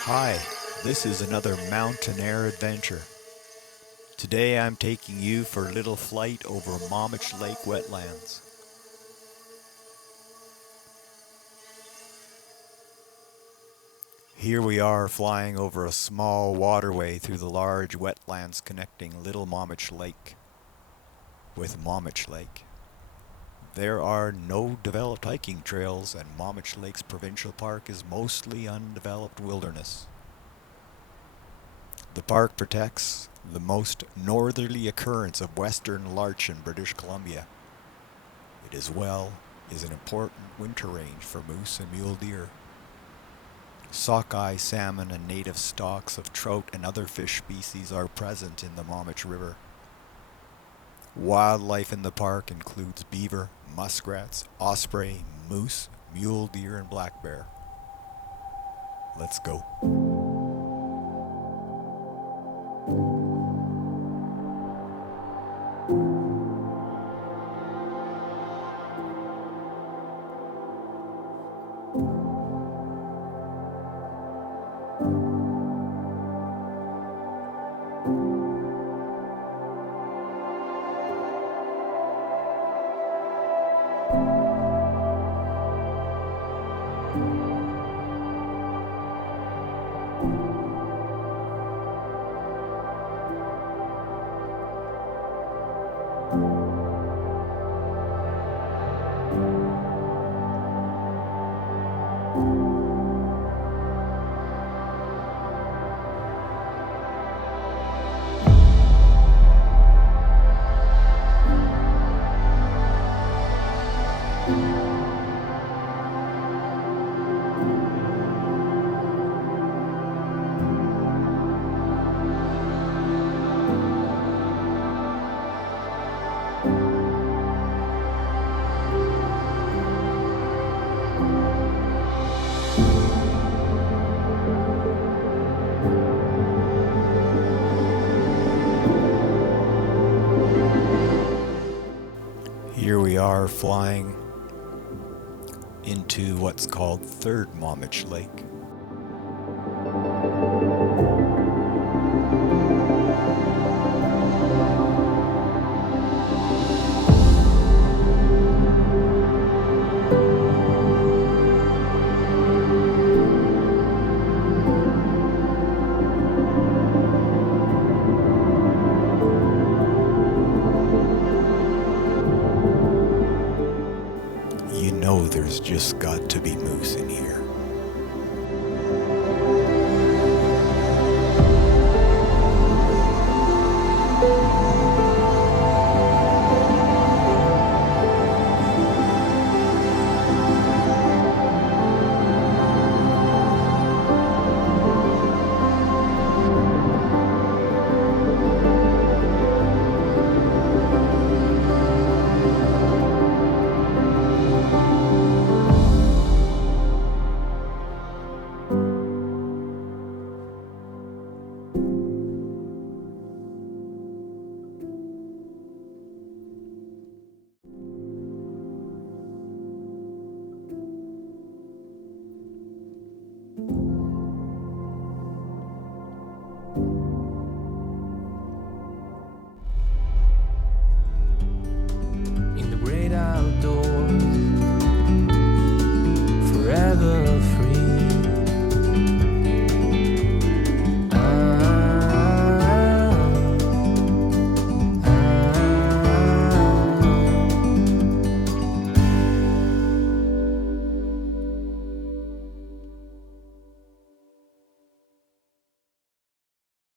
Hi, this is another mountain air adventure. Today I'm taking you for a little flight over Momich Lake wetlands. Here we are flying over a small waterway through the large wetlands connecting Little Momich Lake with Momich Lake. There are no developed hiking trails, and Momich Lake's provincial park is mostly undeveloped wilderness. The park protects the most northerly occurrence of western larch in British Columbia. It as well is an important winter range for moose and mule deer. Sockeye salmon and native stocks of trout and other fish species are present in the Momich River. Wildlife in the park includes beaver, muskrats, osprey, moose, mule deer, and black bear. Let's go. Here we are flying into what's called Third Momich Lake. You know there's just got to be moose in